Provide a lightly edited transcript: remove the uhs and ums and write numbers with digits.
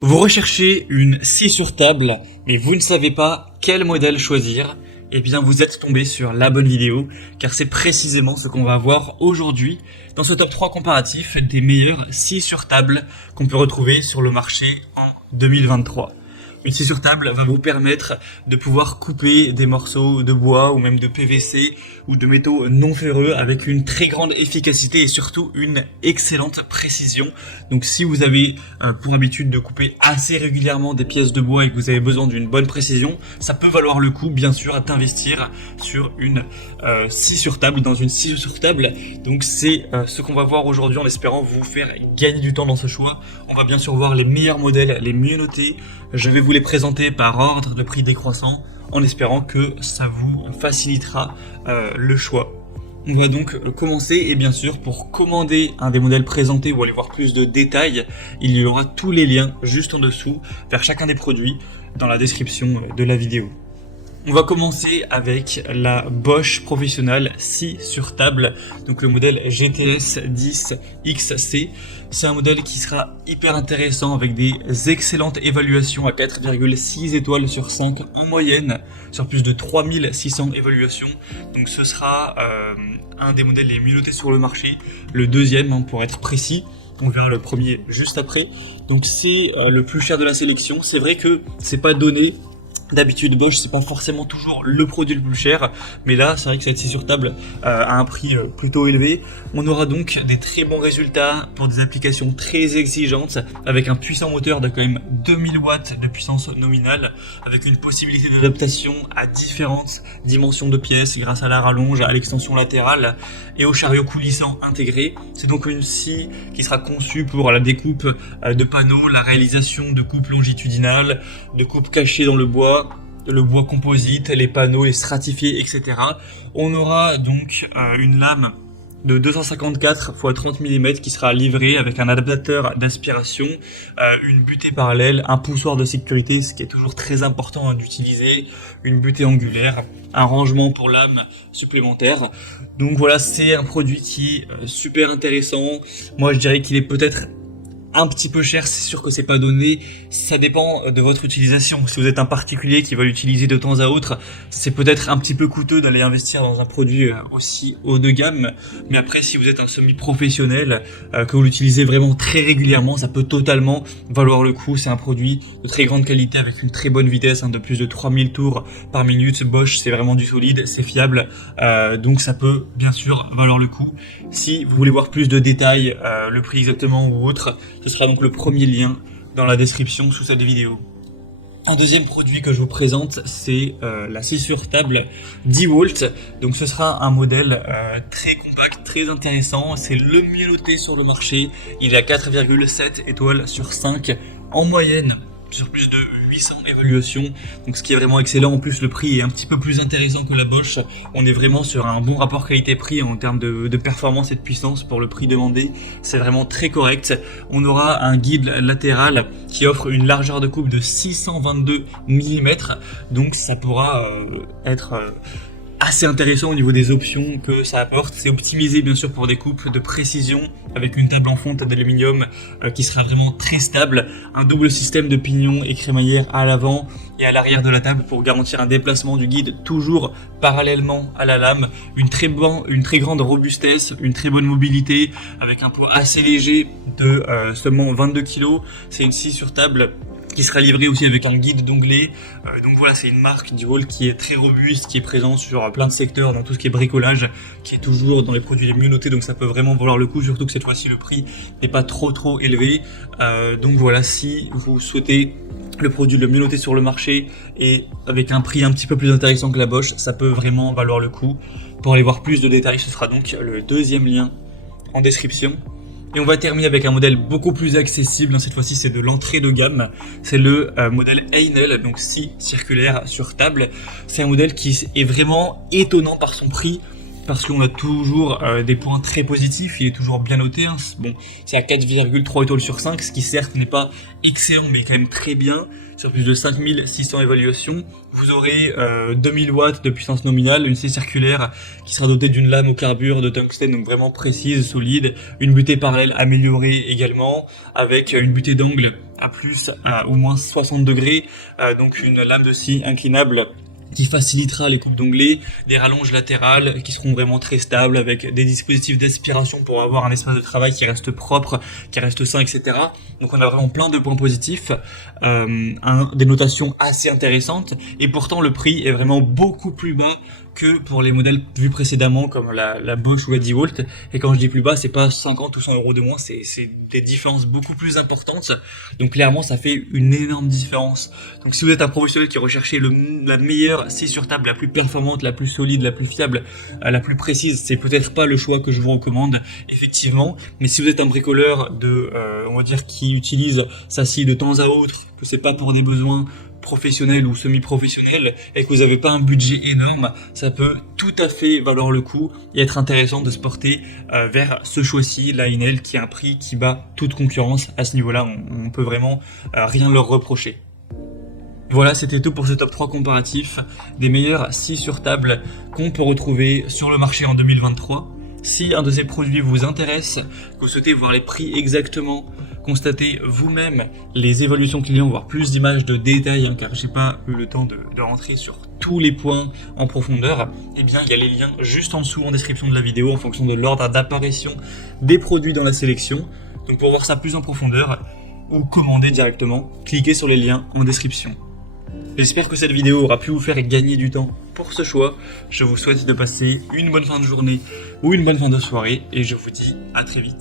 Vous recherchez une scie sur table, mais vous ne savez pas quel modèle choisir. Eh bien, vous êtes tombé sur la bonne vidéo, car c'est précisément ce qu'on va voir aujourd'hui dans ce top 3 comparatif des meilleures scies sur table qu'on peut retrouver sur le marché en 2023. Une scie sur table va vous permettre de pouvoir couper des morceaux de bois ou même de PVC ou de métaux non ferreux avec une très grande efficacité et surtout une excellente précision. Donc si vous avez pour habitude de couper assez régulièrement des pièces de bois et que vous avez besoin d'une bonne précision, ça peut valoir le coup bien sûr d'investir sur une scie sur table, dans une scie sur table. Donc c'est ce qu'on va voir aujourd'hui en espérant vous faire gagner du temps dans ce choix. On va bien sûr voir les meilleurs modèles, les mieux notés. Je vais vous les présenter par ordre de prix décroissant en espérant que ça vous facilitera le choix. On va donc commencer et bien sûr pour commander un des modèles présentés ou aller voir plus de détails, il y aura tous les liens juste en dessous vers chacun des produits dans la description de la vidéo. On va commencer avec la Bosch Professional scie sur table, donc le modèle GTS 10 XC. C'est un modèle qui sera hyper intéressant avec des excellentes évaluations à 4,6 étoiles sur 5 en moyenne, sur plus de 3600 évaluations. Donc ce sera un des modèles les mieux notés sur le marché, le deuxième pour être précis. On verra le premier juste après. Donc c'est le plus cher de la sélection. C'est vrai que c'est pas donné. D'habitude Bosch c'est pas forcément toujours le produit le plus cher, mais là c'est vrai que cette scie sur table a un prix plutôt élevé. On aura donc des très bons résultats pour des applications très exigeantes avec un puissant moteur de quand même 2000 watts de puissance nominale, avec une possibilité d'adaptation à différentes dimensions de pièces grâce à la rallonge, à l'extension latérale et au chariot coulissant intégré. C'est donc une scie qui sera conçue pour la découpe de panneaux, la réalisation de coupes longitudinales, de coupes cachées dans le bois composite, les panneaux, les stratifiés, etc. On aura donc une lame de 254 x 30 mm qui sera livrée avec un adaptateur d'aspiration, une butée parallèle, un poussoir de sécurité, ce qui est toujours très important d'utiliser, une butée angulaire, un rangement pour lame supplémentaire. Donc voilà, c'est un produit qui est super intéressant. Moi je dirais qu'il est peut-être un petit peu cher, c'est sûr que c'est pas donné, ça dépend de votre utilisation. Si vous êtes un particulier qui va l'utiliser de temps à autre, c'est peut-être un petit peu coûteux d'aller investir dans un produit aussi haut de gamme, mais après si vous êtes un semi-professionnel, que vous l'utilisez vraiment très régulièrement, ça peut totalement valoir le coup. C'est un produit de très grande qualité avec une très bonne vitesse, de plus de 3000 tours par minute. Bosch c'est vraiment du solide, c'est fiable, donc ça peut bien sûr valoir le coup. Si vous voulez voir plus de détails, le prix exactement ou autre, ce sera donc le premier lien dans la description sous cette vidéo. Un deuxième produit que je vous présente, c'est la scie sur table DeWalt. Donc ce sera un modèle très compact, très intéressant. C'est le mieux noté sur le marché. Il est à 4,7 étoiles sur 5 en moyenne, sur plus de 800 évaluations, donc ce qui est vraiment excellent. En plus le prix est un petit peu plus intéressant que la Bosch, on est vraiment sur un bon rapport qualité-prix en termes de performance et de puissance pour le prix demandé, c'est vraiment très correct. On aura un guide latéral qui offre une largeur de coupe de 622 mm, donc ça pourra être assez intéressant au niveau des options que ça apporte. C'est optimisé bien sûr pour des coupes de précision avec une table en fonte d'aluminium qui sera vraiment très stable, un double système de pignon et crémaillère à l'avant et à l'arrière de la table pour garantir un déplacement du guide toujours parallèlement à la lame, une très grande robustesse, une très bonne mobilité avec un poids assez léger de seulement 22 kg. C'est une scie sur table qui sera livré aussi avec un guide d'onglet. Donc voilà, c'est une marque DeWalt qui est très robuste, qui est présente sur plein de secteurs, dans tout ce qui est bricolage, qui est toujours dans les produits les mieux notés, donc ça peut vraiment valoir le coup, surtout que cette fois-ci le prix n'est pas trop élevé. Donc voilà, si vous souhaitez le produit le mieux noté sur le marché et avec un prix un petit peu plus intéressant que la Bosch, ça peut vraiment valoir le coup. Pour aller voir plus de détails, ce sera donc le deuxième lien en description. Et on va terminer avec un modèle beaucoup plus accessible, cette fois-ci c'est de l'entrée de gamme, c'est le modèle Heinel, donc scie circulaire sur table. C'est un modèle qui est vraiment étonnant par son prix, parce qu'on a toujours des points très positifs, il est toujours bien noté, hein. Bon, c'est à 4,3 étoiles sur 5, ce qui certes n'est pas excellent, mais quand même très bien, sur plus de 5600 évaluations. Vous aurez 2000 watts de puissance nominale, une scie circulaire qui sera dotée d'une lame au carbure de tungstène, donc vraiment précise, solide, une butée parallèle améliorée également, avec une butée d'angle à plus à au moins 60 degrés, donc une lame de scie inclinable qui facilitera les coupes d'onglets, des rallonges latérales qui seront vraiment très stables avec des dispositifs d'aspiration pour avoir un espace de travail qui reste propre, qui reste sain, etc. Donc on a vraiment plein de points positifs, des notations assez intéressantes et pourtant le prix est vraiment beaucoup plus bas que pour les modèles vus précédemment comme la Bosch ou la DeWalt. Et quand je dis plus bas, c'est pas 50 ou 100 euros de moins, c'est des différences beaucoup plus importantes. Donc clairement, ça fait une énorme différence. Donc si vous êtes un professionnel qui recherchez la meilleure scie sur table, la plus performante, la plus solide, la plus fiable, la plus précise, c'est peut-être pas le choix que je vous recommande, effectivement. Mais si vous êtes un bricoleur on va dire, qui utilise sa scie de temps à autre, que c'est pas pour des besoins professionnel ou semi-professionnel et que vous n'avez pas un budget énorme, ça peut tout à fait valoir le coup et être intéressant de se porter vers ce choix-ci, la Inel, qui a un prix qui bat toute concurrence. À ce niveau-là, on peut vraiment rien leur reprocher. Voilà, c'était tout pour ce top 3 comparatif des meilleures scies sur table qu'on peut retrouver sur le marché en 2023. Si un de ces produits vous intéresse, que vous souhaitez voir les prix exactement, constater vous-même les évolutions clients, voir plus d'images de détails, hein, car j'ai pas eu le temps de rentrer sur tous les points en profondeur, eh bien il y a les liens juste en dessous en description de la vidéo en fonction de l'ordre d'apparition des produits dans la sélection. Donc pour voir ça plus en profondeur ou commander directement, cliquez sur les liens en description. J'espère que cette vidéo aura pu vous faire gagner du temps pour ce choix. Je vous souhaite de passer une bonne fin de journée ou une bonne fin de soirée et je vous dis à très vite.